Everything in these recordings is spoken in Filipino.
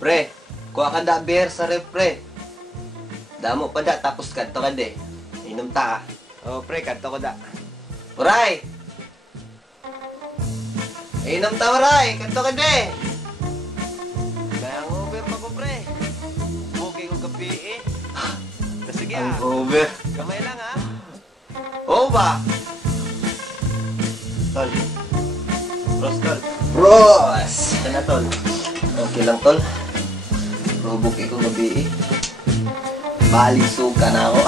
Pre, kuha ka da beer sa ref, pre. Damo pa da, tapos kanto ka de. Inom ta, ah. Oh, pre, kanto ko da. Uray! Inom ta, uray! Kanto ka de! Kaya ang over pa ko, pre. Okay ko kapi eh. Sige ah. Over. Kamay lang ah. Oo ba? Tol. Bros, tol. Bros! Ito na, tol. Okay lang, tol. Robok ko gabi eh. Balik suka na ako.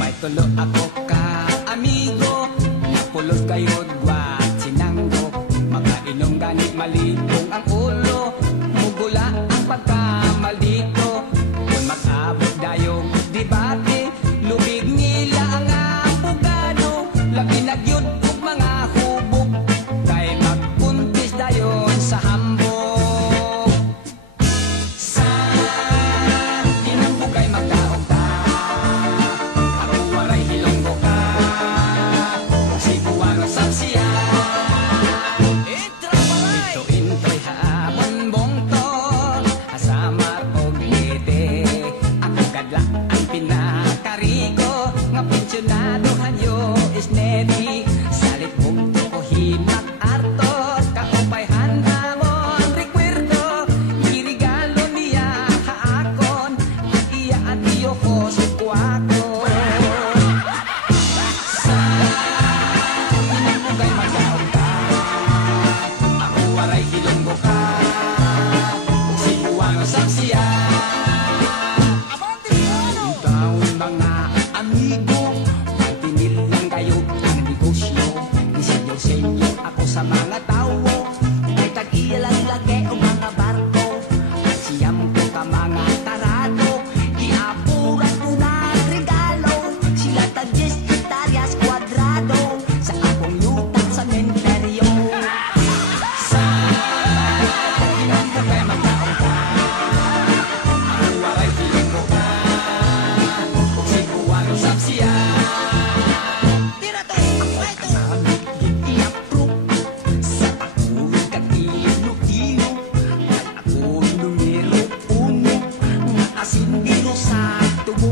May tulo ako ka, amigo. Napulot kayo, gwat, sinanggo. Makainom ganit malibong ang ulo. Mugula ang pagkamalito. Kung mag-abot dayong debate, lubig nila ang abogado. Labi nagyod ug mga hubog. Kay magpuntis dayon sa hambog. Sa inambugay magkaog ta. Ako waray hilonggo ka. Cebuano sapsiya. Ito into'y habon bongto. Asamar og lete. Ako kadla ang pinakarigo. Nga pensyonado hanyo is neti. Salit bongto ko himak artot. Kaupay handamon rekwerdo. Irigalo niya haakon. At iya at iyo ko sukwako. Sa inambugay magkaog ka. Ako waray hilonggo ka. Cebuano sapsiya. Taon mga amigo, pagtinil lang kayo ang negosyo. Isenyo ako sa mga tao. May tag-iya lang lagi o mga barko. At siyam ko ka mga tarado. Iapura ko na regalo. Sila tag-10 hektaryas kwadrado. Sa akong lutang sa menteryo. Sa inambugay magkaong ka. Ako waray hilonggo ka. Cebuano sapsiya. Sa takuloy kag-ilo-ilo. Ay ako numero uno. Nga asin biro sa tubo.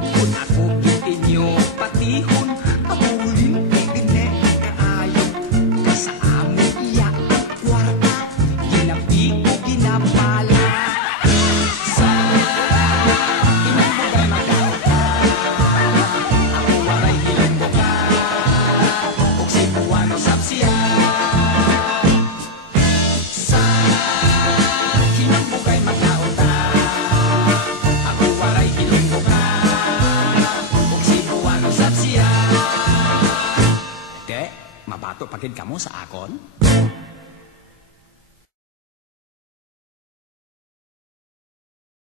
Kung ako inyo patihon. Abulin igine kaayo. Sa amo iya ang kwarta. Ginabi ko ginapala. Sa inambugay magkaog ka. Ako waray hilonggo ka. Og Cebuano sapsiya. Sa inambugay magkaog ka. Ako waray hilonggo ka. Og Cebuano sapsiya. De, mabato pagid kamo sa akon?